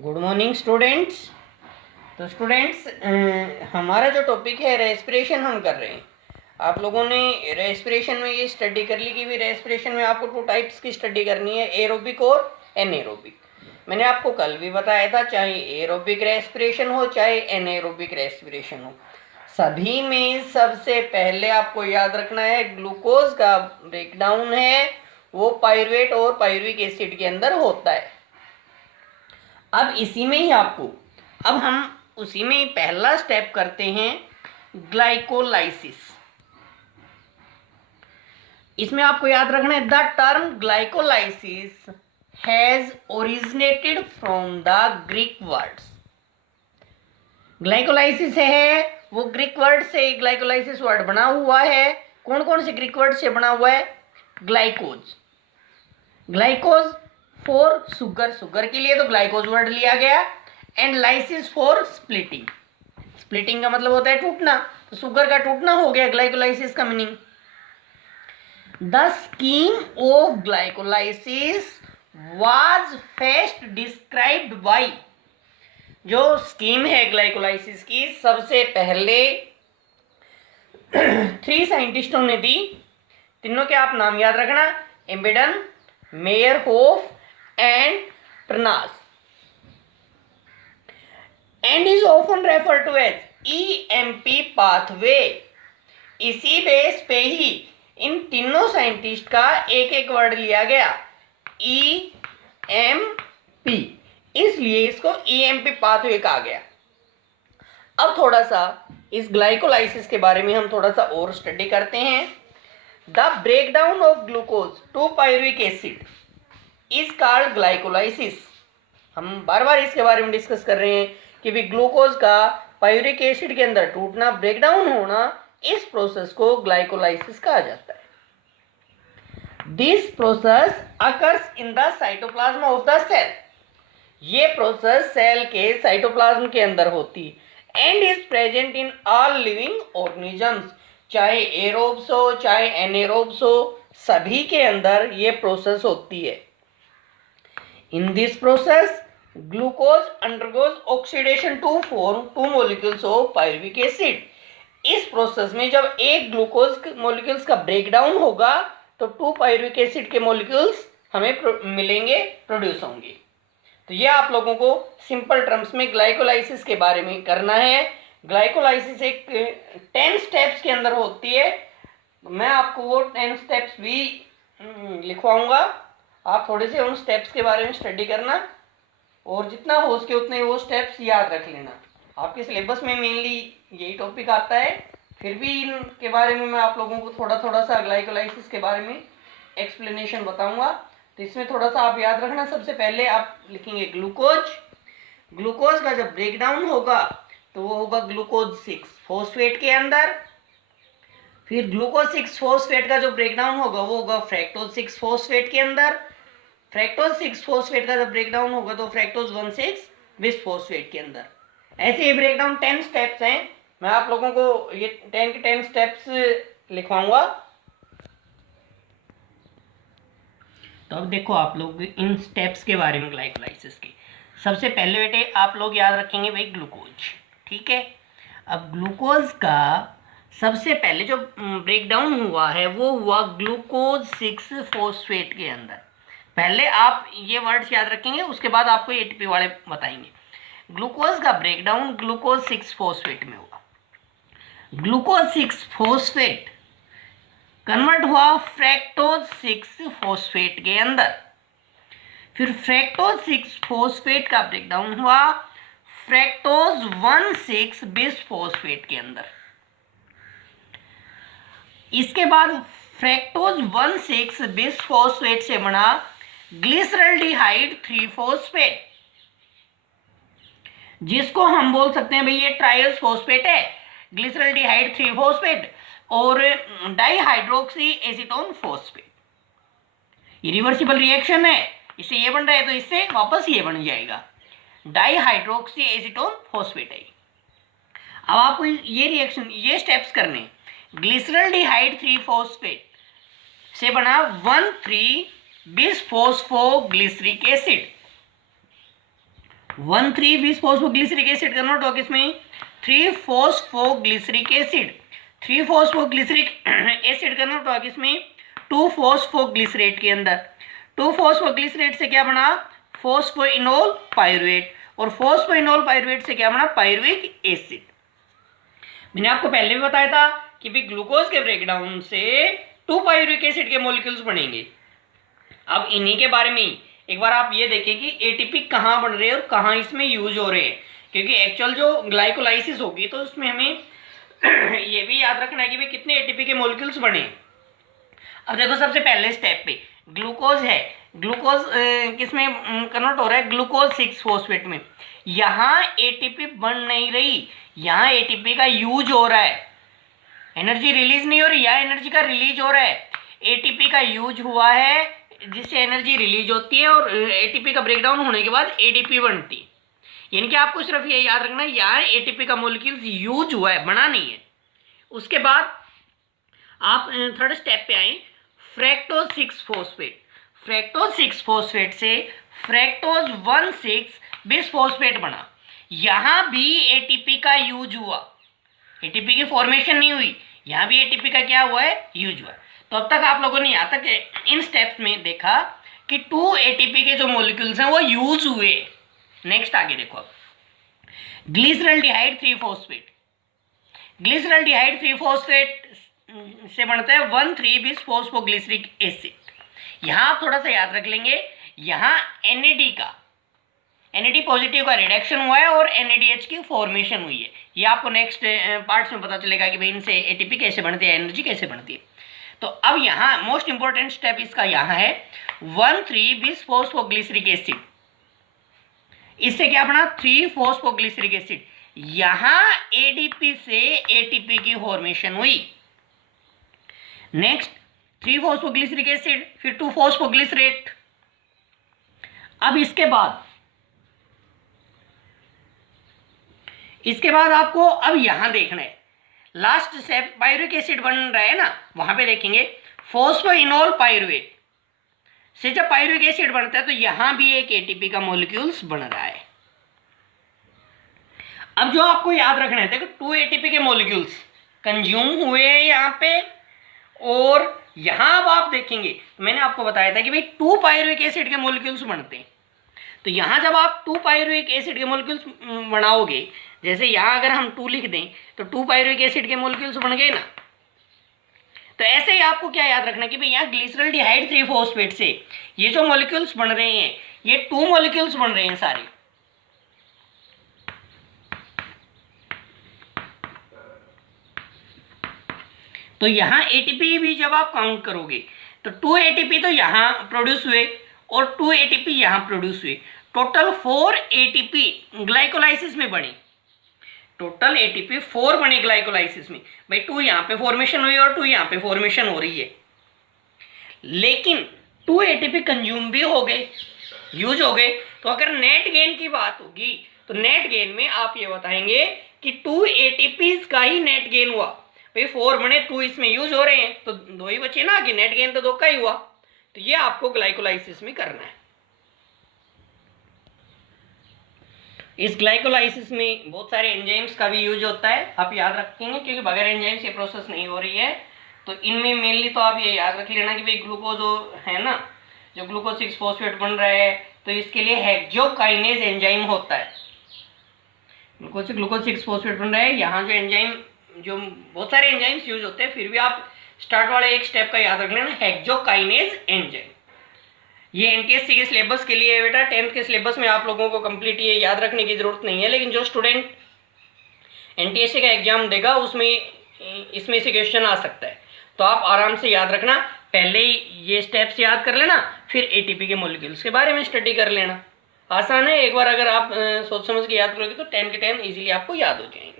Good morning students. तो students, हमारा जो टॉपिक है रेस्पिरेशन हम कर रहे हैं। आप लोगों ने रेस्पिरेशन में ये स्टडी कर ली कि भी रेस्पिरेशन में आपको 2 टाइप्स की स्टडी करनी है, एरोबिक और एनएरोबिक। मैंने आपको कल भी बताया था, चाहे एरोबिक रेस्पिरेशन हो चाहे एनएरोबिक रेस्पिरेशन हो, सभी में सबसे पहले आपको याद रखना है ग्लूकोज का ब्रेकडाउन है वो पायरुवेट और पायरुविक एसिड के अंदर होता है। अब इसी में ही अब हम उसी में ही पहला स्टेप करते हैं, ग्लाइकोलाइसिस। इसमें आपको याद रखना है the term glycolysis has originated from the Greek words. Glycolysis है वो ग्रीक वर्ड से, ग्लाइकोलाइसिस वर्ड बना हुआ है। कौन कौन से ग्रीक वर्ड से बना हुआ है? ग्लाइकोज, ग्लाइकोज फॉर शुगर, शुगर के लिए तो ग्लाइकोज वर्ड लिया गया, and lysis for splitting, splitting का मतलब होता है टूटना, तो शुगर का टूटना हो गया ग्लाइकोलाइसिस का meaning. The scheme of glycolysis was first described bye, जो स्कीम है ग्लाइकोलाइसिस की सबसे पहले 3 साइंटिस्टों ने दी। तीनों के आप नाम याद रखना, Embden, Meyerhof and Parnas, and is often refer to as EMP pathway. इसी बेस पे ही इन तीनों साइंटिस्ट का एक एक वर्ड लिया गया, ईएमपी, इसलिए इसको ईएमपी पाथवे कहा गया। अब थोड़ा सा इस ग्लाइकोलाइसिस के बारे में हम थोड़ा सा और स्टडी करते हैं। The breakdown of glucose to pyruvic acid is called glycolysis. हम बार बार इसके बारे में डिस्कस कर रहे हैं कि भी ग्लूकोज का पायरुविक एसिड के अंदर टूटना, ब्रेकडाउन होना, इस प्रोसेस को ग्लाइकोलाइसिस कहा जाता है। This process occurs in the cytoplasm of the cell, ये प्रोसेस सेल के साइटोप्लाज्म के अंदर होती and is present in all living organisms, चाहे एरोब्स हो चाहे एनेरोब्स हो, सभी के अंदर ये प्रोसेस होती है। In this process glucose undergoes oxidation to form 2 molecules of pyruvic acid. इस प्रोसेस में जब एक ग्लूकोज मॉलिक्यूल्स का ब्रेकडाउन होगा तो 2 पायरुविक एसिड के मॉलिक्यूल्स हमें मिलेंगे, प्रोड्यूस होंगे। तो ये आप लोगों को सिंपल टर्म्स में ग्लाइकोलाइसिस के बारे में करना है। ग्लाइकोलाइसिस एक 10 स्टेप्स के अंदर होती है। मैं आपको वो 10 स्टेप्स भी लिखवाऊंगा, आप थोड़े से उन स्टेप्स के बारे में स्टडी करना और जितना हो सके उतने वो स्टेप्स याद रख लेना। आपके सिलेबस में मेनली यही टॉपिक आता है, फिर भी इनके बारे में मैं आप लोगों को थोड़ा थोड़ा सा ग्लाइकोलाइसिस के बारे में एक्सप्लेनेशन बताऊंगा। तो इसमें थोड़ा सा आप याद रखना, सबसे पहले आप लिखेंगे ग्लूकोज। ग्लूकोज का जब ब्रेकडाउन होगा तो वो होगा ग्लूकोज 6 फॉस्फेट के अंदर। फिर ग्लूकोज 6 फॉस्फेट का जो ब्रेकडाउन होगा वो होगा फ्रैक्टोज 6 फॉस्फेट के अंदर। फ्रैक्टोज 6 फॉस्फेट का जब ब्रेकडाउन होगा तो फ्रैक्टोज 1,6 बिस फॉस्फेट के अंदर। ऐसे ही ब्रेकडाउन 10 स्टेप्स हैं, मैं आप लोगों को ये 10 के 10 स्टेप्स लिखवाऊंगा। तो अब देखो आप लोग इन स्टेप्स के बारे में ग्लाइकोलाइसिस के। सबसे पहले बेटे आप लोग याद रखेंगे भाई ग्लूकोज, ठीक है। अब ग्लूकोज का सबसे पहले जो ब्रेकडाउन हुआ है वो हुआ ग्लूकोज 6 फॉस्फेट के अंदर। पहले आप ये वर्ड्स याद रखेंगे, उसके बाद आपको एटीपी वाले बताएंगे। ग्लूकोज का ब्रेकडाउन ग्लूकोज 6 फॉस्फेट में हुआ। ग्लूकोज 6 फॉस्फेट कन्वर्ट हुआ फ्रैक्टोज 6 फॉस्फेट के अंदर। फिर फ्रैक्टोज 6 फॉस्फेट का ब्रेकडाउन हुआ फ्रैक्टोज 1,6 बिस फॉस्फेट के अंदर। इसके बाद फ्रैक्टोज 1,6 बिस फॉस्फेट से बना ग्लिसरल्डिहाइड 3 फॉस्फेट, जिसको हम बोल सकते हैं भाई ये ट्रायल्स फॉस्फेट है, ग्लिसरल्डिहाइड 3 फॉस्फेट और डाइहाइड्रोक्सी एसीटोन फॉस्फेट। ये रिवर्सिबल रिएक्शन है, इससे ये बन रहा है तो इससे वापस ये बन जाएगा, डाइहाइड्रोक्सी एसीटोन फॉस्फेट है। अब आपको ये रिएक्शन, ये स्टेप्स करने, ग्लिसरल्डिहाइड 3 फॉस्फेट से बना 1,3 बिस फॉस्फोग्लिसरिक एसिड, 1,3 बिस फॉस्फोग्लिसरिक एसिड कन्वर्ट होगा किसमें, 3 phosphoglyceric acid, 3 phosphoglyceric acid convert होगा किसमें, 2 फॉस्फोग्लिसरेट के अंदर। 2 फॉस्फोग्लिसरेट से क्या बना, फॉस्फोइनोल पायरुवेट, और फॉस्फोइनोल पायरुवेट से क्या बना, पायरुविक एसिड। मैंने आपको पहले भी बताया था कि भाई ग्लूकोज के ब्रेकडाउन से 2 पायरुविक एसिड के मॉलिक्यूल्स बनेंगे। अब इन्हीं के बारे में एक बार आप ये देखें कि एटीपी कहाँ बन रहे हैं और कहाँ इसमें यूज हो रहे हैं, क्योंकि एक्चुअल जो ग्लाइकोलाइसिस होगी तो उसमें हमें ये भी याद रखना है कि भाई कितने एटीपी के मॉलिक्यूल्स बने। अब देखो सबसे पहले स्टेप पे ग्लूकोज है, ग्लूकोज किसमें कन्वर्ट हो रहा है, ग्लूकोज 6 फॉस्फेट में। यहाँ एटीपी बन नहीं रही, यहाँ एटीपी का यूज हो रहा है, एनर्जी रिलीज नहीं हो रही, यहाँ एनर्जी का रिलीज हो रहा है। एटीपी का यूज हुआ है जिससे एनर्जी रिलीज होती है, और एटीपी का ब्रेकडाउन होने के बाद एडीपी बनती है। यानी कि आपको सिर्फ ये याद रखना है यहाँ एटीपी का मॉलिक्यूल्स यूज हुआ है, बना नहीं है। उसके बाद आप थर्ड स्टेप पे आए, फ्रैक्टोज 6 फॉस्फेट। फ्रैक्टोज 6 फॉस्फेट से फ्रैक्टोज 1,6 बिस फॉस्फेट बना। यहाँ भी एटीपी का यूज हुआ, एटीपी की फॉर्मेशन नहीं हुई, यहाँ भी एटीपी का क्या हुआ है, यूज हुआ। तो अब तक आप लोगों ने यहाँ तक इन स्टेप्स में देखा कि 2 एटीपी के जो मॉलिक्यूल्स हैं वो यूज हुए। नेक्स्ट आगे देखो, अब ग्लिसरल्डिहाइड 3 फॉस्फेट। ग्लिसरल्डिहाइड 3 फॉस्फेट से बनता है 1,3 बिस फॉस्फोग्लिसरिक एसिड। यहाँ आप थोड़ा सा याद रख लेंगे, यहाँ एनएडी का, एनएडी पॉजिटिव का रिडक्शन हुआ है और एनएडीएच की फॉर्मेशन हुई है। ये आपको नेक्स्ट पार्ट्स में पता चलेगा कि भाई इनसे एटीपी कैसे बनती है, एनर्जी कैसे बनती है। तो अब यहाँ मोस्ट इंपॉर्टेंट स्टेप इसका यहाँ है 1,3 बिस फॉस्फोग्लिसरिक एसिड। इससे क्या बना, 3 फॉस्फोग्लिसरिक एसिड। यहाँ एडीपी से एटीपी की फॉर्मेशन हुई। नेक्स्ट 3 फॉस्फोग्लिसरिक एसिड, फिर 2 फॉस्फोग्लिसरेट। अब इसके बाद आपको अब यहां देखना है लास्ट स्टेप, पायरुविक एसिड बन रहा है ना, वहां पे देखेंगे फॉस्फोइनोल पायरुवेट से जब पायरुविक एसिड बनता है तो यहां भी एक एटीपी का मॉलिक्यूल्स बन रहा है। अब जो आपको याद रखना है, देखो 2 एटीपी के मॉलिक्यूल्स कंज्यूम हुए हैं यहाँ पे, और यहां अब आप देखेंगे तो मैंने आपको बताया था कि भाई 2 पायरुविक एसिड के मॉलिक्यूल्स बनते हैं। तो यहाँ जब आप 2 पायरुविक एसिड के मॉलिक्यूल्स बनाओगे, जैसे यहाँ अगर हम 2 लिख दें तो 2 पायरुविक एसिड के मॉलिक्यूल्स बन गए ना। तो ऐसे ही आपको क्या याद रखना कि भाई यहाँ ग्लिसरल्डिहाइड 3 फॉस्फेट से ये जो मॉलिक्यूल्स बन रहे हैं, ये 2 मॉलिक्यूल्स बन रहे हैं सारे। तो यहाँ एटीपी भी जब आप काउंट करोगे तो 2 एटीपी तो यहाँ प्रोड्यूस हुए और 2 एटीपी यहाँ प्रोड्यूस हुए, टोटल 4 एटीपी ग्लाइकोलाइसिस में बने। टोटल एटीपी 4 बने ग्लाइकोलाइसिस में। भाई 2 यहाँ पे फॉर्मेशन हुई और 2 यहाँ पे फॉर्मेशन हो रही है, लेकिन 2 एटीपी कंज्यूम भी हो गए, यूज हो गए। तो अगर नेट गेन की बात होगी तो नेट गेन में आप ये बताएंगे कि 2 एटीपीज का ही नेट गेन हुआ। भाई 4 बने, 2 इसमें यूज हो रहे हैं तो 2 ही बचे ना, कि नेट गेन तो 2 का ही हुआ। तो ये आपको ग्लाइकोलाइसिस में करना है। इस ग्लाइकोलाइसिस में बहुत सारे एंजाइम्स का भी यूज होता है, आप याद रखेंगे, क्योंकि बगैर एंजाइम्स ये प्रोसेस नहीं हो रही है। तो इनमें मेनली तो आप ये याद रख लेना कि भाई ग्लूकोज है ना, जो ग्लूकोज 6 फॉस्फेट बन रहा है तो इसके लिए हेक्सोकाइनेज एंजाइम होता है। ग्लूकोज 6 फॉस्फेट बन रहा है, यहाँ जो एंजाइम, जो बहुत सारे एंजाइम्स यूज होते हैं, फिर भी आप स्टार्ट वाले एक स्टेप का याद रख लेना, हेक्सोकाइनेज एंजाइम। ये एनटीएससी के सिलेबस के लिए है बेटा, 10th के सिलेबस में आप लोगों को कंप्लीट ये याद रखने की जरूरत नहीं है, लेकिन जो स्टूडेंट एनटीएससी का एग्जाम देगा उसमें इसमें से क्वेश्चन आ सकता है। तो आप आराम से याद रखना, पहले ही ये स्टेप्स याद कर लेना, फिर एटीपी के मॉलिक्यूल्स के बारे में स्टडी कर लेना। आसान है, एक बार अगर आप सोच समझ के याद करोगे तो 10 के 10 इजीली आपको याद हो जाएंगे।